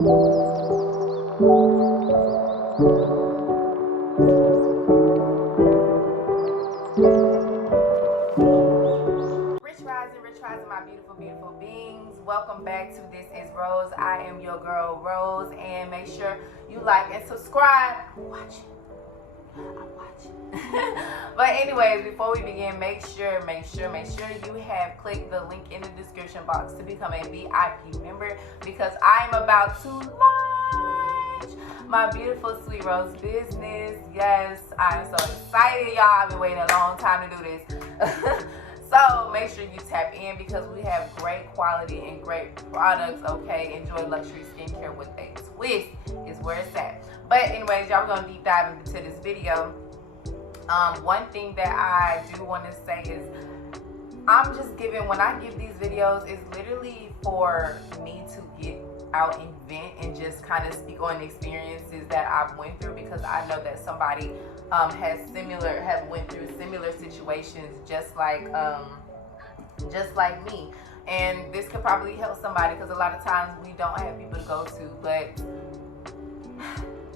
Rich rising, my beautiful, beautiful beings. Welcome back to This Is Rose. I am your girl, Rose, and make sure you like and subscribe. Watch it. I'm watching. But anyways, before we begin, make sure you have clicked the link in the description box to become a VIP member, because I am about to launch my beautiful Sweet Rose business. Yes, I'm so excited, y'all. I've been waiting a long time to do this. So make sure you tap in, because we have great quality and great products, okay? Enjoy luxury skincare with a twist is where it's at. But anyways, y'all, we're going to deep dive into this video. One thing that I do want to say is when I give these videos, it's literally for me to get out and vent and just kind of speak on experiences that I've went through, because I know that somebody have went through similar situations just like me, and this could probably help somebody, because a lot of times we don't have people to go to, but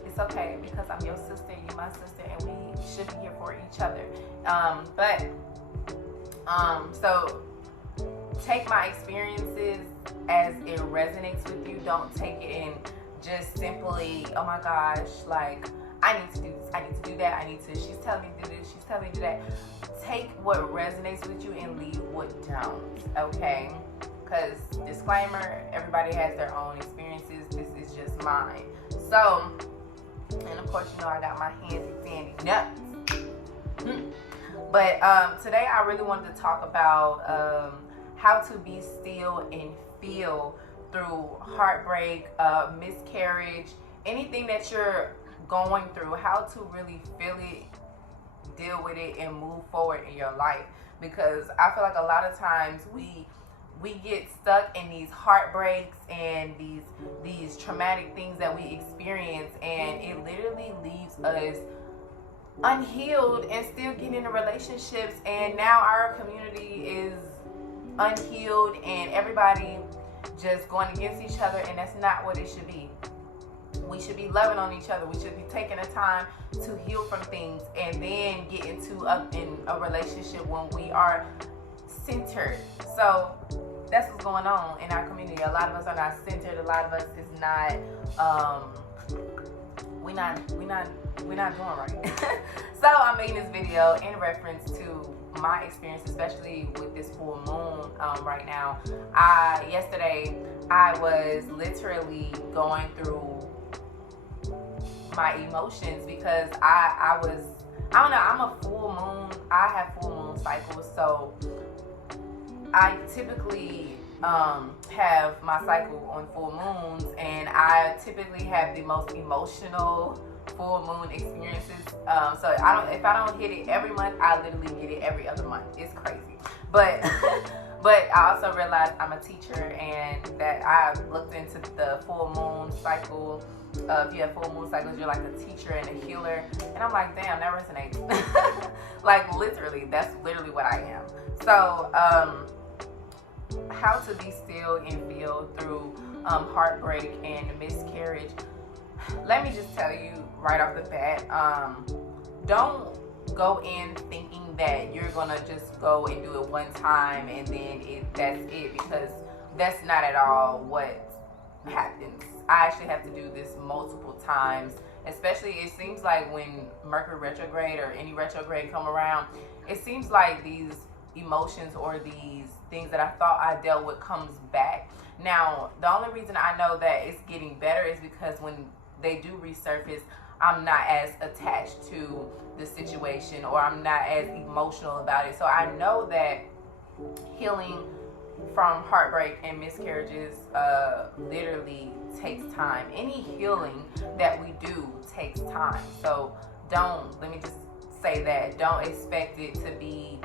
it's okay, because I'm your sister, you my sister, and we should be here for each other. So take my experiences as it resonates with you. Don't take it in just simply, oh my gosh, like, I need to do this, I need to do that, she's telling me to do this, she's telling me to do that. Take what resonates with you and leave what don't, okay? Because disclaimer, everybody has their own experiences. This is just mine. So, and of course, you know I got my handy dandy nuts. But today I really wanted to talk about how to be still and feel through heartbreak, miscarriage, anything that you're going through, how to really feel it, deal with it, and move forward in your life. Because I feel like a lot of times we get stuck in these heartbreaks and these traumatic things that we experience, and it literally leaves us unhealed and still getting into relationships, and now our community is unhealed and everybody just going against each other, and that's not what it should be. We should be loving on each other. We should be taking the time to heal from things and then get into a relationship when we are centered. So that's what's going on in our community. A lot of us are not centered. A lot of us is not we're not doing right. So I'm making this video in reference to my experience, especially with this full moon right now. Yesterday I was literally going through my emotions, because I don't know, I'm a full moon. I have full moon cycles, so I typically have my cycle on full moons, and I typically have the most emotional full moon experiences. So if I don't hit it every month, I literally get it every other month. It's crazy, but but I also realized I'm a teacher, and that I looked into the full moon cycle. If you have full moon cycles, you're like a teacher and a healer, and I'm like, damn, that resonates. Like, literally, that's literally what I am. So how to be still and feel through heartbreak and miscarriage. Let me just tell you right off the bat, don't go in thinking that you're gonna just go and do it one time and then that's it, because that's not at all what happens. I actually have to do this multiple times, especially it seems like when Mercury retrograde or any retrograde come around, it seems like these emotions or these things that I thought I dealt with comes back. Now, the only reason I know that it's getting better is because when they do resurface, I'm not as attached to the situation, or I'm not as emotional about it. So I know that healing from heartbreak and miscarriages literally takes time. Any healing that we do takes time. So let me just say that, don't expect it to be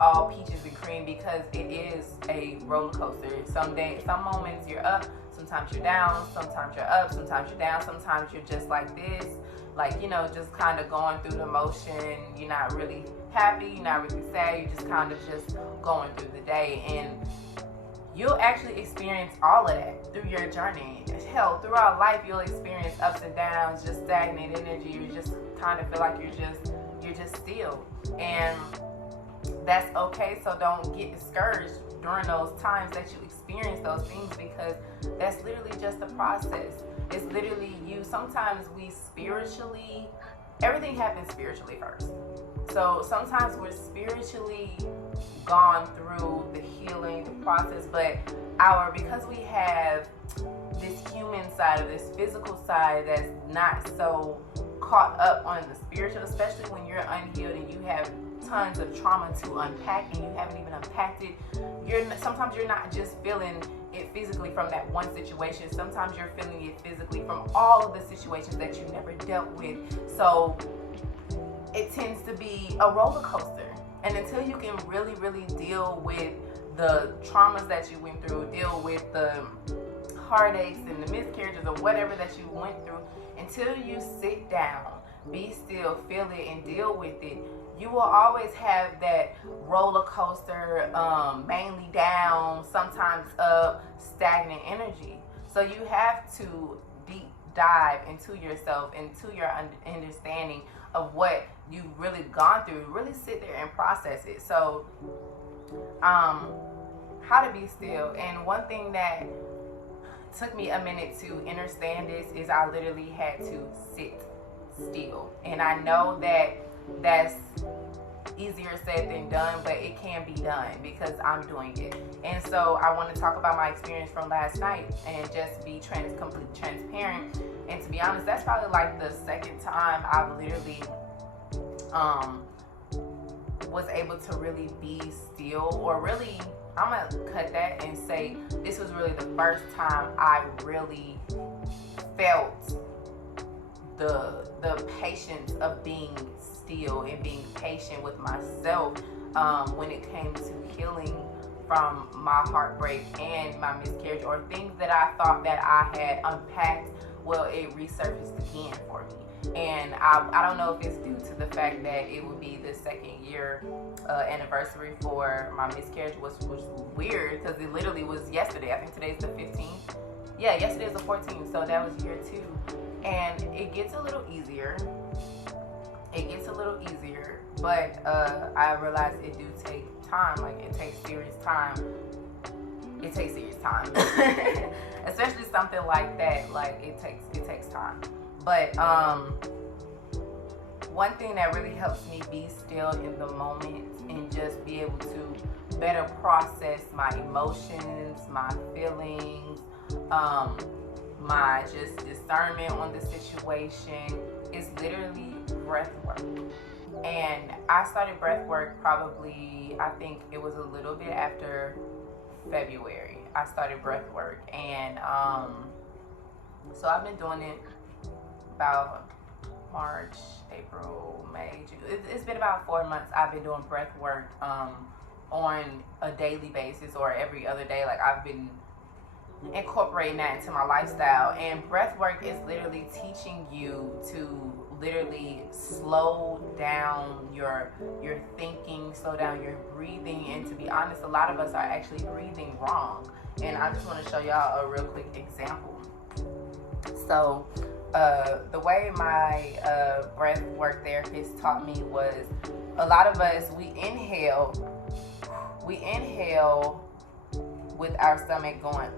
all peaches and cream, because it is a roller coaster. Some moments you're up, sometimes you're down, sometimes you're up, sometimes you're down, sometimes you're just like this, like, you know, just kind of going through the motion. You're not really happy, you're not really sad, you're just kind of just going through the day. And you'll actually experience all of that through your journey. Hell, throughout life, you'll experience ups and downs, just stagnant energy. You just kind of feel like you're just still, and that's okay. So don't get discouraged during those times that you experience those things, because that's literally just a process. It's literally you. Sometimes we spiritually, everything happens spiritually first. So sometimes we're spiritually gone through the healing, the process, but because we have this human side or this physical side that's not so caught up on the spiritual, especially when you're unhealed and you have tons of trauma to unpack and you haven't even unpacked it. Sometimes you're not just feeling it physically from that one situation. Sometimes you're feeling it physically from all of the situations that you never dealt with. So it tends to be a roller coaster. And until you can really, really deal with the traumas that you went through, deal with the heartaches and the miscarriages or whatever that you went through, until you sit down, be still, feel it, and deal with it, you will always have that roller coaster, mainly down, sometimes up, stagnant energy. So you have to deep dive into yourself, into your understanding of what you've really gone through. Really sit there and process it. So, how to be still. And one thing that took me a minute to understand this is I literally had to sit still. And I know that that's easier said than done, but it can be done because I'm doing it. And so I want to talk about my experience from last night and just be completely transparent. And to be honest, that's probably like the second time I've literally was able to really be still, or really, I'm gonna cut that and say this was really the first time I really felt the patience of being still and being patient with myself when it came to healing from my heartbreak and my miscarriage, or things that I thought that I had unpacked. Well, it resurfaced again for me. And I don't know if it's due to the fact that it would be the second year anniversary for my miscarriage, which was weird because it literally was yesterday. I think today's the 15th. Yeah, yesterday's the 14th, so that was year 2. And it gets a little easier. But I realized it do take time. Like, it takes serious time. Especially something like that. Like, it takes time. But one thing that really helps me be still in the moment and just be able to better process my emotions, my feelings, my just discernment on the situation is literally breath work. And I started breath work probably, I think it was a little bit after February. I started breath work, and so I've been doing it about March, April, May, June. It's been about 4 months I've been doing breath work on a daily basis or every other day. Like, I've been incorporating that into my lifestyle. And breath work is literally teaching you to literally slow down your thinking, slow down your breathing. And to be honest, a lot of us are actually breathing wrong. And I just want to show y'all a real quick example. So the way my breath work therapist taught me was, a lot of us, we inhale with our stomach going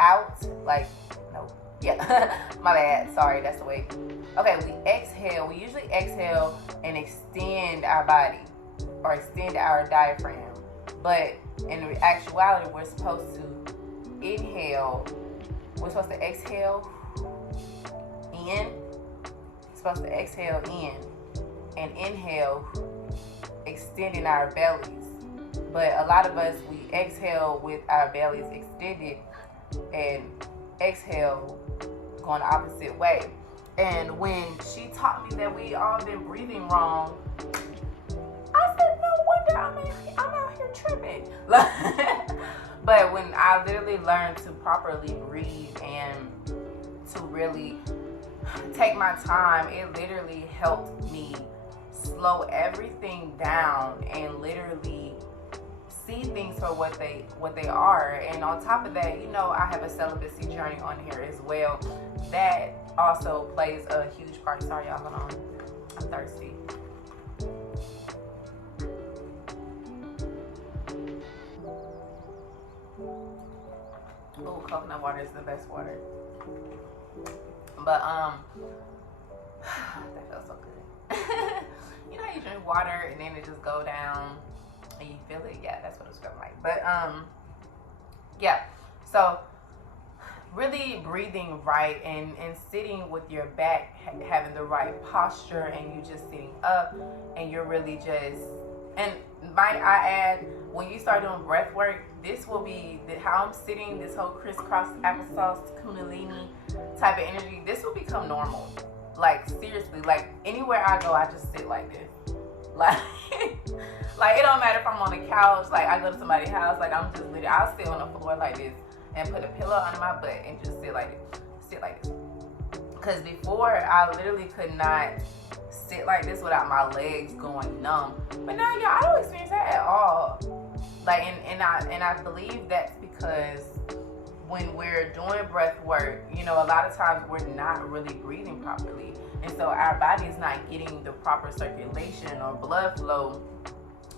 out, like, no, yeah, my bad, sorry, that's the way. Okay, we usually exhale and extend our body or extend our diaphragm, but in actuality we're supposed to exhale in, supposed to exhale in, and inhale extending our bellies. But a lot of us, we exhale with our bellies extended and exhale going the opposite way. And when she taught me that we all been breathing wrong, I said, no wonder I'm out here tripping. But when I literally learned to properly breathe and to really take my time, it literally helped me slow everything down and literally see things for what they are. And on top of that, you know, I have a celibacy journey on here as well. That also plays a huge part. Sorry, y'all, hold on. I'm thirsty. Oh, coconut water is the best water. But that feels so good. You know, you drink water and then it just go down and you feel it. Yeah, that's what it's feeling like. But yeah. So really breathing right and sitting with your back having the right posture, and you just sitting up, and you're really just, and might I add, when you start doing breath work, this will be how I'm sitting, this whole crisscross applesauce kundalini type of energy, this will become normal. Like seriously, like anywhere I go, I just sit like this. Like like it don't matter if I'm on the couch, like I go to somebody's house, like I'm just literally, I'll sit on the floor like this and put a pillow under my butt and just sit like this. Because before, I literally could not sit like this without my legs going numb. But now, y'all, I don't experience that at all. Like, and I believe that's because when we're doing breath work, you know, a lot of times we're not really breathing properly. And so our body is not getting the proper circulation or blood flow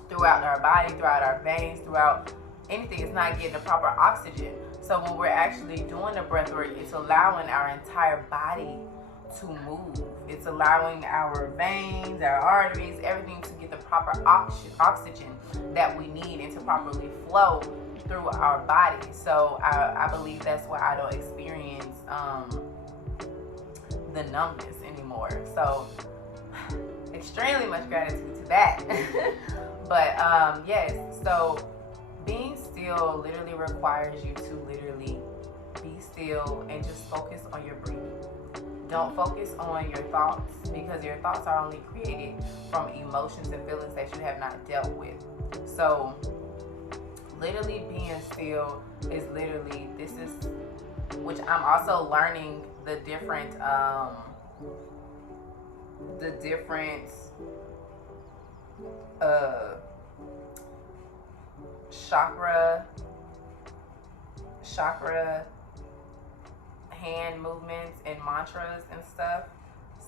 throughout our body, throughout our veins, throughout anything. It's not getting the proper oxygen. So when we're actually doing the breath work, it's allowing our entire body to move. It's allowing our veins, our arteries, everything to get the proper oxygen that we need and to properly flow through our body. So I believe that's why I don't experience the numbness anymore. So extremely much gratitude to that. But yes, so being still literally requires you to literally be still and just focus on your breathing. Don't focus on your thoughts, because your thoughts are only created from emotions and feelings that you have not dealt with. So literally being still is literally, this is, which I'm also learning the different chakra hand movements and mantras and stuff.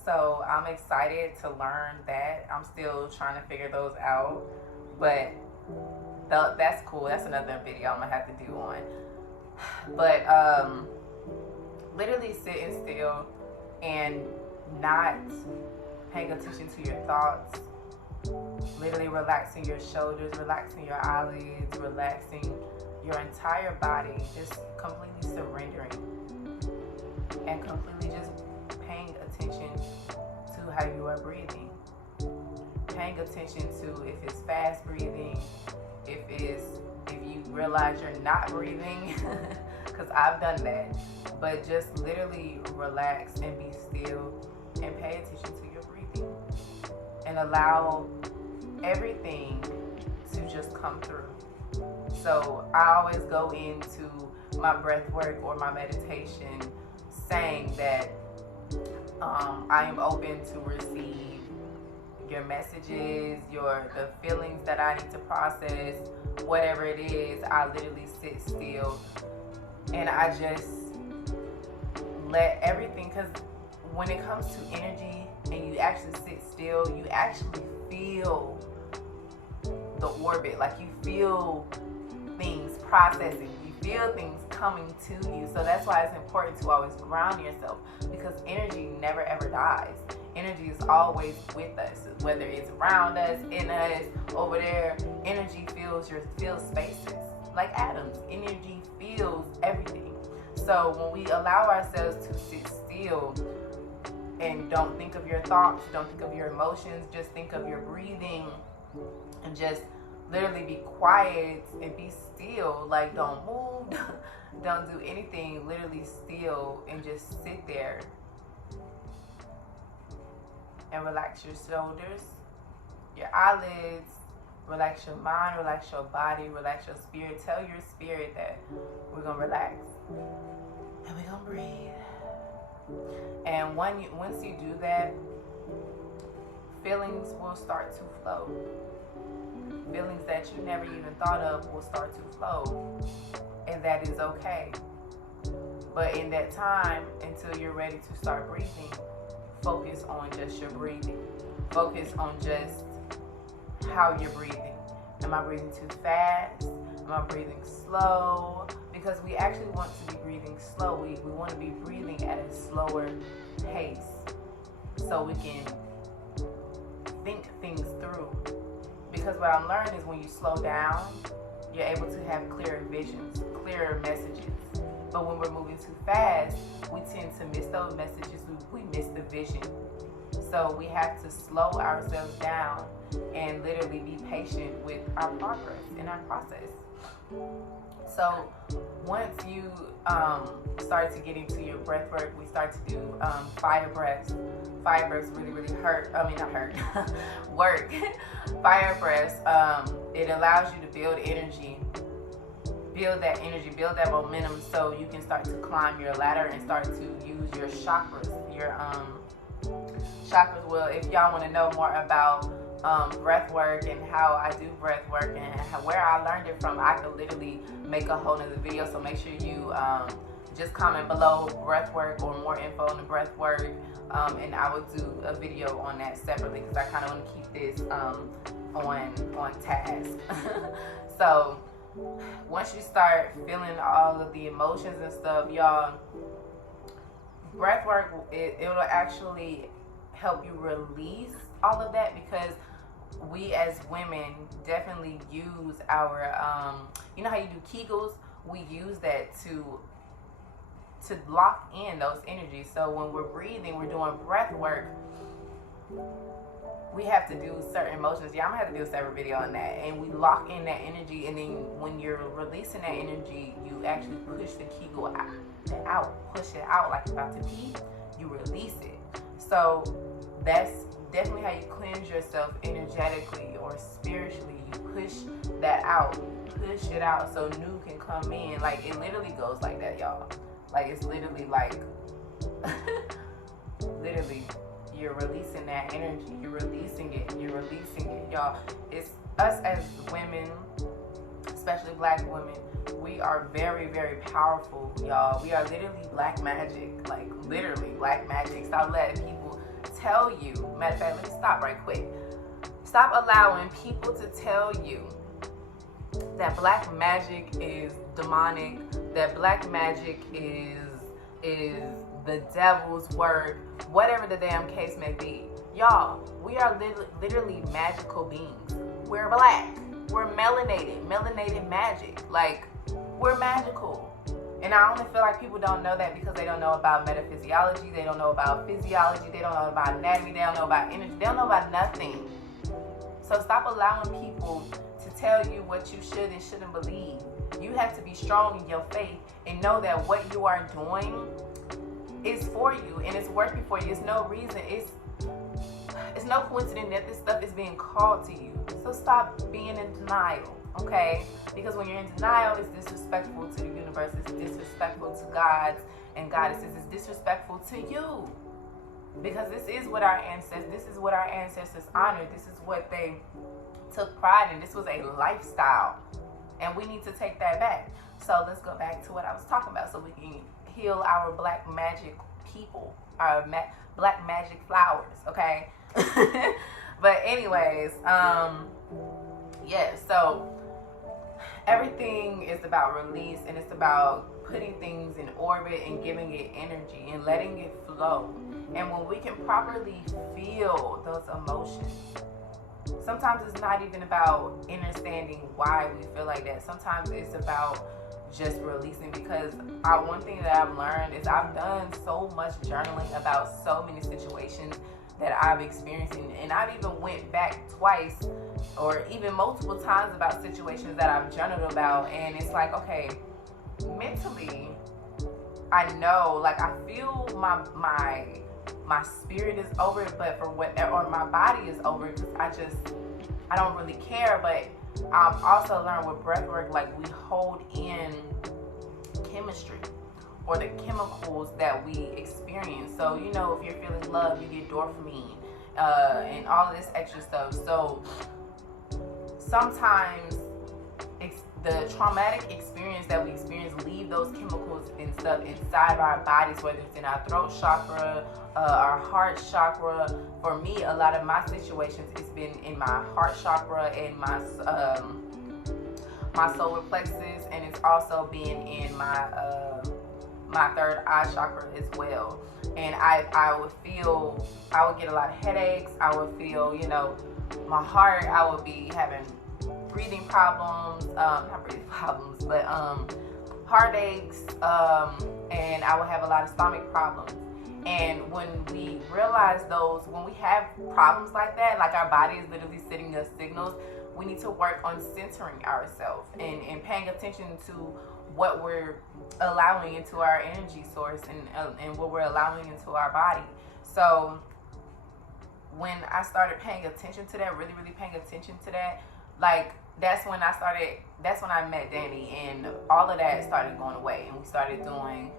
So I'm excited to learn that. I'm still trying to figure those out, but that's cool. That's another video I'm gonna have to do on. But literally sitting still and not paying attention to your thoughts, literally relaxing your shoulders, relaxing your eyelids, relaxing your entire body, just completely surrendering and completely just paying attention to how you are breathing, paying attention to if it's fast breathing, if you realize you're not breathing, because I've done that. But just literally relax and be still and pay attention to your breathing and allow everything to just come through. So I always go into my breath work or my meditation saying that I am open to receive your messages, the feelings that I need to process, whatever it is. I literally sit still and I just let everything, because when it comes to energy and you actually sit still, you actually feel the orbit, like you feel things processing, you feel things coming to you. So that's why it's important to always ground yourself, because energy never ever dies. Energy is always with us, whether it's around us, in us, over there. Energy fills spaces like atoms. Energy fills everything. So when we allow ourselves to sit still and don't think of your thoughts, don't think of your emotions, just think of your breathing and just literally be quiet and be still. Like, don't move, don't do anything, literally still, and just sit there and relax your shoulders, your eyelids, relax your mind, relax your body, relax your spirit. Tell your spirit that we're gonna relax and we're gonna breathe. And once you do that, feelings will start to flow. feelings that you never even thought of will start to flow, and that is okay. But in that time, until you're ready to start breathing, focus on just your breathing. Focus on just how you're breathing. Am I breathing too fast? Am I breathing slow? Because we actually want to be breathing slow. We want to be breathing at a slower pace so we can think things through. Because what I'm learning is when you slow down, you're able to have clearer visions, clearer messages. But when we're moving too fast, we tend to miss those messages. We miss the vision. So we have to slow ourselves down and literally be patient with our progress in our process. So once you start to get into your breath work, we start to do fire breaths. Fire breaths really work. Fire breaths, it allows you to build that momentum, so you can start to climb your ladder and start to use your chakras. Chakras. Well, if y'all want to know more about breath work and how I do breath work and where I learned it from, I could literally make a whole nother video. So make sure you just comment below breath work or more info on the breath work, and I will do a video on that separately because I kind of want to keep this on task. So once you start feeling all of the emotions and stuff, y'all, breath work, it'll actually help you release all of that, because we as women definitely use our you know how you do Kegels? We use that to lock in those energies. So when we're breathing, we're doing breath work, we have to do certain emotions. Yeah, I'm gonna have to do a separate video on that. And we lock in that energy, and then when you're releasing that energy, you actually push the Kegel out, push it out like you're about to pee. You release it. So that's definitely how you cleanse yourself energetically or spiritually. You push that out, push it out so new can come in. Like, it literally goes like that, y'all. Like, it's literally like literally you're releasing that energy, you're releasing it, y'all. It's us as women, especially black women, we are very, very powerful, y'all. We are literally black magic, like literally black magic. Stop letting people tell you. Matter of fact, let me stop right quick. Stop allowing people to tell you that black magic is demonic, that black magic is the devil's work, whatever the damn case may be. Y'all, we are literally magical beings. We're black. We're melanated magic. Like, we're magical. And I only feel like people don't know that because they don't know about metaphysiology, they don't know about physiology, they don't know about anatomy, they don't know about energy, they don't know about nothing. So stop allowing people to tell you what you should and shouldn't believe. You have to be strong in your faith and know that what you are doing is for you and it's working for you. It's no reason. It's no coincidence that this stuff is being called to you. So stop being in denial, okay? Because when you're in denial, it's disrespectful to the universe. It's disrespectful to gods and goddesses. It's disrespectful to you. Because this is what our ancestors honored. This is what they took pride in. This was a lifestyle. And we need to take that back. So let's go back to what I was talking about so we can heal our black magic people, our black magic flowers, okay? But anyways, yeah, so everything is about release, and it's about putting things in orbit and giving it energy and letting it flow. And when we can properly feel those emotions, sometimes it's not even about understanding why we feel like that. Sometimes it's about just releasing, because one thing that I've learned is I've done so much journaling about so many situations that I've experienced, and I've even went back twice or even multiple times about situations that I've journaled about, and it's like, okay, mentally I know, like, I feel my spirit is over it, but for whatever, or my body is over it, because I don't really care. But I've also learned with breathwork, like, we hold in chemistry or the chemicals that we experience. So, you know, if you're feeling love, you get dopamine and all of this extra stuff. So sometimes the traumatic experience that we experience leave those chemicals and stuff inside of our bodies, whether it's in our throat chakra, our heart chakra. For me, a lot of my situations, it's been in my heart chakra and my solar plexus, and it's also been in my third eye chakra as well. And I would get a lot of headaches. I would feel, my heart, I would be having breathing problems, not breathing problems, but heartaches, and I would have a lot of stomach problems. And when we realize when we have problems like that, like our body is literally sending us signals, we need to work on centering ourselves and paying attention to what we're allowing into our energy source and what we're allowing into our body. So when I started paying attention to that, really, really paying attention to that, that's when I met Danny, and all of that started going away, and we started doing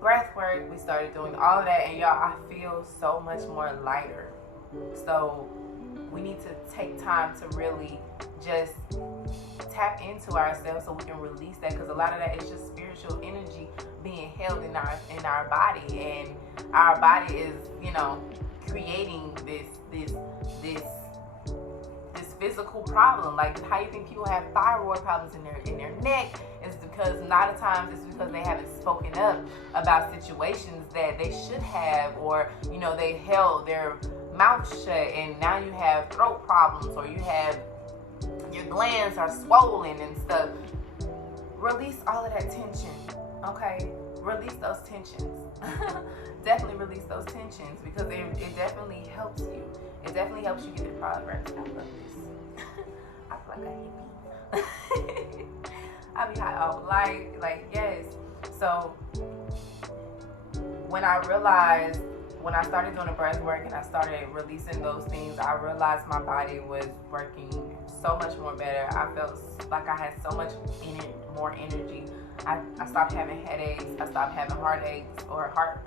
breath work, we started doing all of that, and y'all, I feel so much more lighter. So we need to take time to really just tap into ourselves so we can release that, because a lot of that is just spiritual energy being held in our body, and our body is, creating this physical problem. Like, how you think people have thyroid problems in their neck? Is because a lot of times it's because they haven't spoken up about situations that they should have, or they held their mouth shut, and now you have throat problems, or you have your glands are swollen and stuff. Release all of that tension, okay? Release those tensions. Definitely release those tensions, because it definitely helps you. It definitely helps you get the progress. I love this. I feel like a hippie. I be high off like yes. So when I started doing the breath work and I started releasing those things, I realized my body was working so much more better. I felt like I had so much more energy. I stopped having headaches. I stopped having heartaches or heart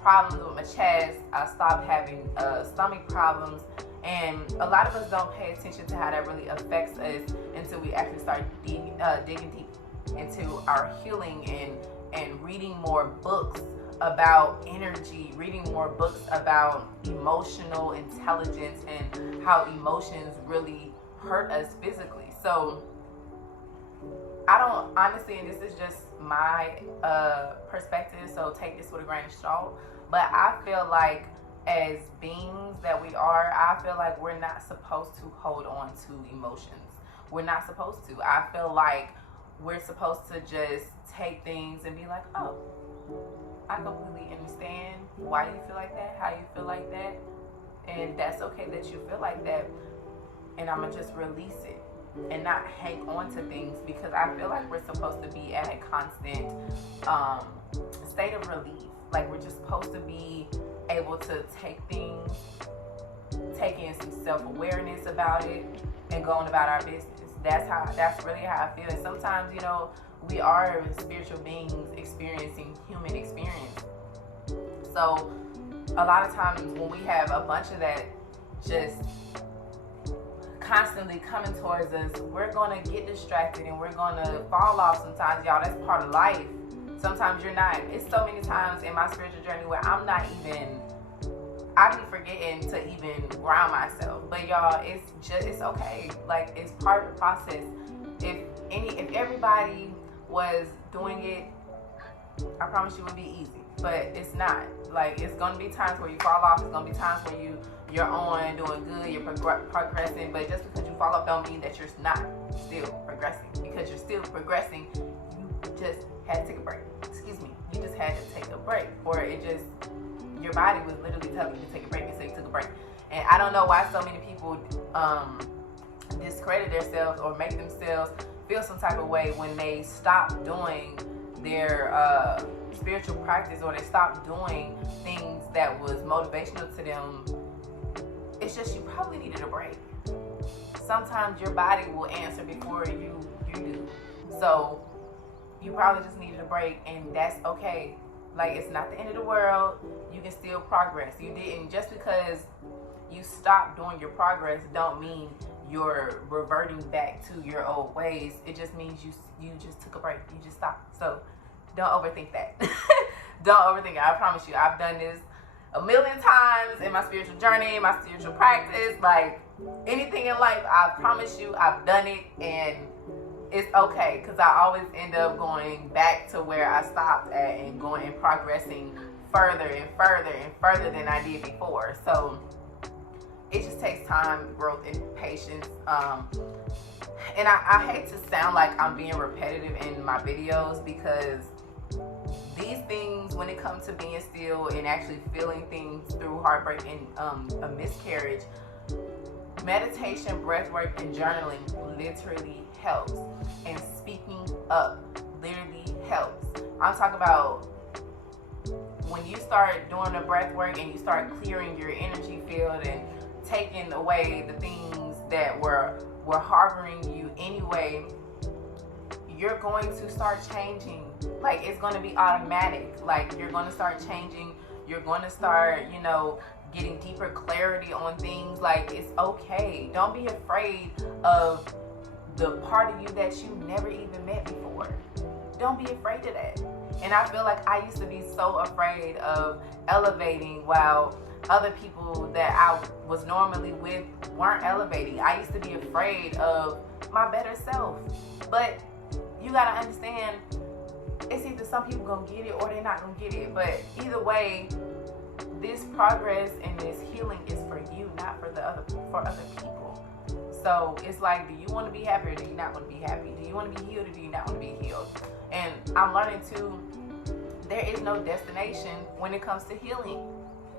problems with my chest. I stopped having stomach problems. And a lot of us don't pay attention to how that really affects us until we actually start digging deep into our healing and reading more books about energy, reading more books about emotional intelligence and how emotions really hurt us physically. So I don't honestly, and this is just my perspective, so take this with a grain of salt, but I feel like as beings that we are, I feel like we're not supposed to hold on to emotions. We're not supposed to. I feel like we're supposed to just take things and be like, oh, I completely understand why you feel like that, how you feel like that, and that's okay that you feel like that, and I'm gonna just release it and not hang on to things, because I feel like we're supposed to be at a constant state of relief. Like, we're just supposed to be able to take things, take in some self-awareness about it, and going about our business. That's really how I feel. And sometimes, we are spiritual beings experiencing human experience. So a lot of times when we have a bunch of that just constantly coming towards us, we're gonna get distracted and we're gonna fall off sometimes, y'all. That's part of life. Sometimes you're not. It's so many times in my spiritual journey where I be forgetting to even ground myself. But y'all, it's okay. Like, it's part of the process. If everybody was doing it, I promise you it would be easy. But it's not. Like, it's gonna be times where you fall off. It's gonna be times where you're on, doing good, you're progressing. But just because you fall off don't mean that you're not still progressing. Because you're still progressing, you just had to take a break. Excuse me. You just had to take a break. Or your body was literally telling you to take a break, and so you took a break. And I don't know why so many people discredit themselves or make themselves feel some type of way when they stop doing their spiritual practice, or they stop doing things that was motivational to them. It's just you probably needed a break. Sometimes your body will answer before you do. So you probably just needed a break, and that's okay. Like, it's not the end of the world. You can still progress. You didn't, just because you stop doing your progress don't mean you're reverting back to your old ways. It just means you just took a break. You just stopped. So don't overthink that. Don't overthink it. I promise you, I've done this a million times in my spiritual journey, my spiritual practice, like anything in life. I promise you, I've done it, and it's okay, because I always end up going back to where I stopped at and going and progressing further and further and further than I did before. So it just takes time, growth, and patience. And I hate to sound like I'm being repetitive in my videos, because these things, when it comes to being still and actually feeling things through heartbreak and a miscarriage, meditation, breath work, and journaling literally helps. And speaking up literally helps. I'm talking about when you start doing the breath work and you start clearing your energy field and taking away the things that were harboring you anyway, you're going to start changing. Like, it's going to be automatic. Like, you're going to start changing. You're going to start, getting deeper clarity on things. Like, it's okay. Don't be afraid of the part of you that you never even met before. Don't be afraid of that. And I feel like I used to be so afraid of elevating while other people that I was normally with weren't elevating. I used to be afraid of my better self. But you gotta understand, it's either some people gonna get it or they're not gonna get it. But either way, this progress and this healing is for you, not for other people. So it's like, do you want to be happy or do you not want to be happy? Do you want to be healed or do you not want to be healed? And I'm learning too, there is no destination when it comes to healing.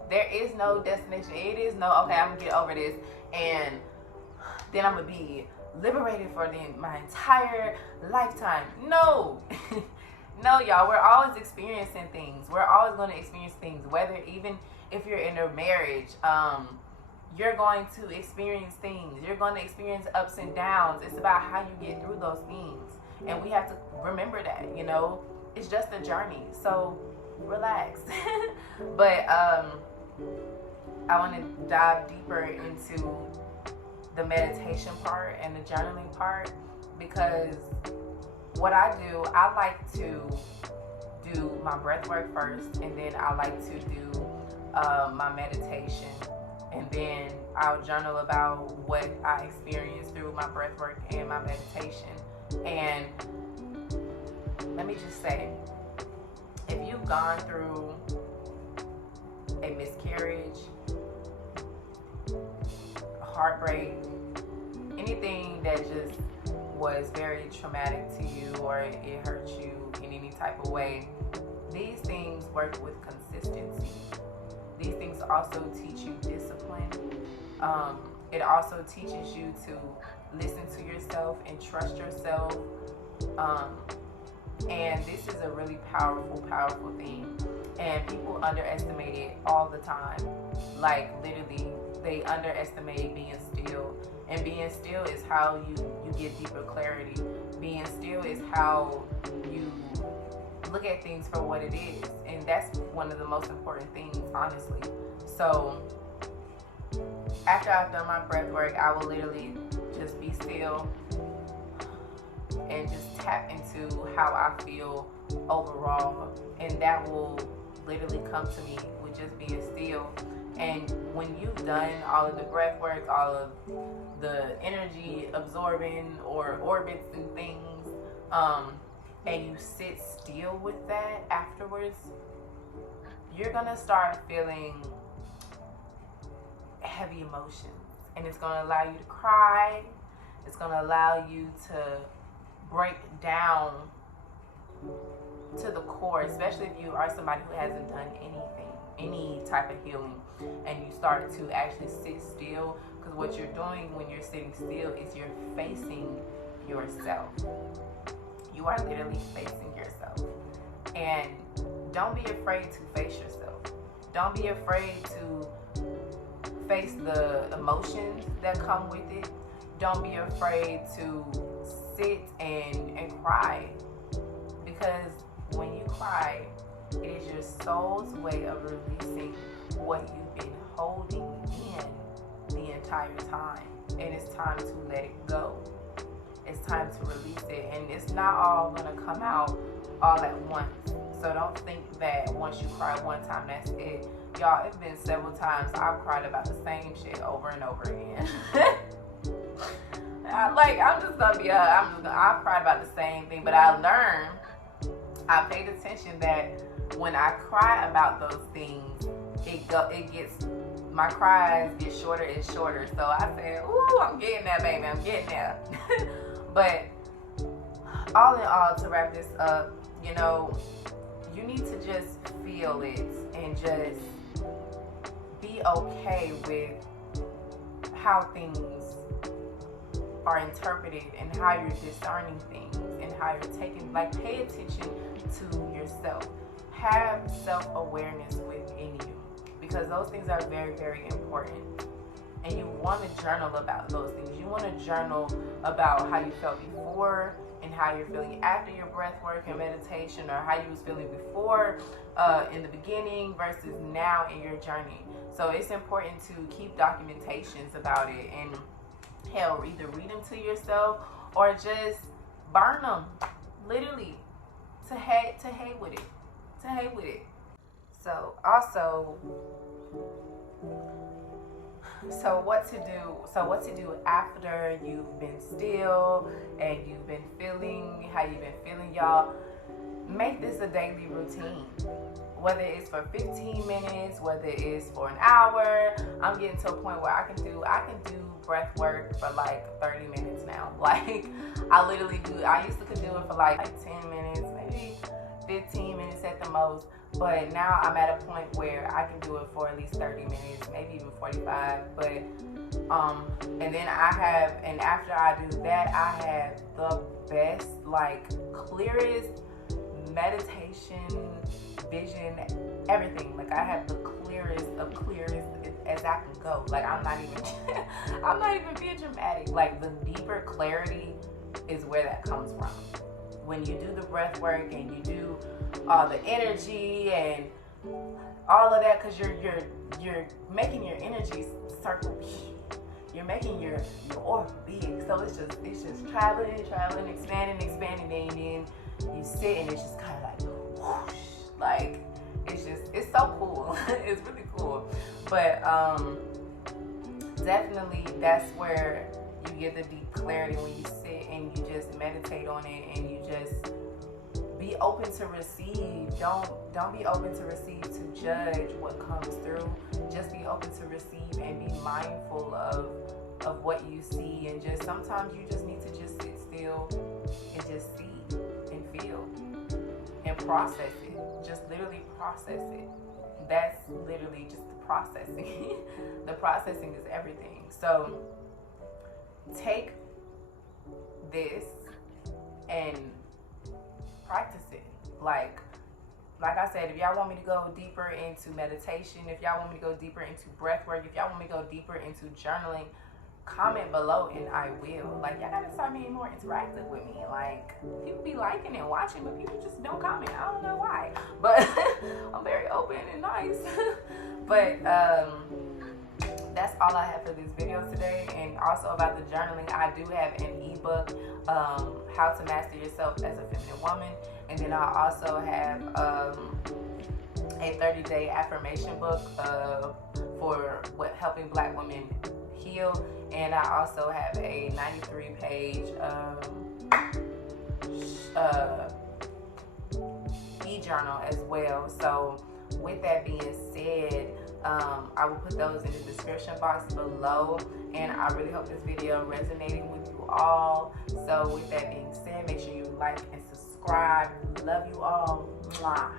There is no destination. It is no, okay, I'm gonna get over this and then I'm gonna be liberated for my entire lifetime. No. No, y'all, we're always experiencing things. We're always going to experience things, whether even if you're in a marriage, you're going to experience things. You're going to experience ups and downs. It's about how you get through those things. And we have to remember that, it's just a journey. So relax. But I want to dive deeper into the meditation part and the journaling part, because what I do, I like to do my breath work first, and then I like to do my meditation, and then I'll journal about what I experienced through my breath work and my meditation. And let me just say, if you've gone through a miscarriage, heartbreak, anything that just was very traumatic to you or it hurt you in any type of way, these things work with consistency. These things also teach you discipline. It also teaches you to listen to yourself and trust yourself. And this is a really powerful thing. And people underestimate it all the time. Like, literally, they underestimate being still. And being still is how you get deeper clarity. Being still is how you look at things for what it is. And that's one of the most important things, honestly. So after I've done my breath work, I will literally just be still and just tap into how I feel overall. And that will literally come to me with just being still. And when you've done all of the breath work, all of the energy absorbing or orbits and things, and you sit still with that afterwards, you're gonna start feeling heavy emotions. And it's gonna allow you to cry. It's gonna allow you to break down to the core, especially if you are somebody who hasn't done anything, any type of healing, and you start to actually sit still. Because what you're doing when you're sitting still is you're facing yourself. You are literally facing yourself. And don't be afraid to face yourself. Don't be afraid to face the emotions that come with it. Don't be afraid to sit and cry. Because when you cry, it is your soul's way of releasing what you've been holding in. entire time, and it's time to let it go. It's time to release it, and it's not all gonna come out all at once. So don't think that once you cry one time, that's it. Y'all, it's been several times I've cried about the same shit over and over again. I've cried about the same thing, but I paid attention that when I cry about those things, my cries get shorter and shorter. So I said, ooh, I'm getting there, baby, I'm getting there. But all in all, to wrap this up, you need to just feel it and just be okay with how things are interpreted and how you're discerning things and how you're taking, pay attention to yourself. Have self-awareness within you, because those things are very, very important. And you want to journal about those things. You want to journal about how you felt before and how you're feeling after your breath work and meditation, or how you was feeling before in the beginning versus now in your journey. So it's important to keep documentations about it, and hell, either read them to yourself or just burn them, literally, to hate with it. So also, what to do after you've been still and you've been feeling how you've been feeling, y'all. Make this a daily routine. Whether it's for 15 minutes, whether it's for an hour. I'm getting to a point where I can do breath work for 30 minutes now. I literally do. I used to could do it for 10 minutes, maybe 15 minutes at the most. But now I'm at a point where I can do it for at least 30 minutes, maybe even 45. But and then after I do that, I have the best, clearest meditation, vision, everything. I have the clearest as I can go. I'm not even being dramatic. The deeper clarity is where that comes from. When you do the breath work and you do all the energy and all of that, because you're making your energy circle. You're making your aura big. So it's just traveling, expanding, and then you sit and it's just kind of whoosh. It's so cool. It's really cool. But definitely that's where you get the deep clarity, when you sit and you just meditate on it and you just be open to receive. Don't be open to receive to judge what comes through. Just be open to receive and be mindful of what you see, and just sometimes you just need to just sit still and just see and feel and process it. Just literally process it. That's literally just the processing. The processing is everything. So take this and practice it. Like I said, if y'all want me to go deeper into meditation, if y'all want me to go deeper into breath work, if y'all want me to go deeper into journaling, comment below and I will. Y'all gotta start being more interactive with me. People be liking and watching, but people just don't comment. I don't know why. But I'm very open and nice. But that's all I have for this video today. And also about the journaling, I do have an ebook, How to Master Yourself as a Feminine Woman. And then I also have a 30-day affirmation book for helping Black women heal. And I also have a 93-page e-journal as well. So with that being said, I will put those in the description box below, and I really hope this video resonated with you all. So with that being said, make sure you like and subscribe. Love you all. Mwah.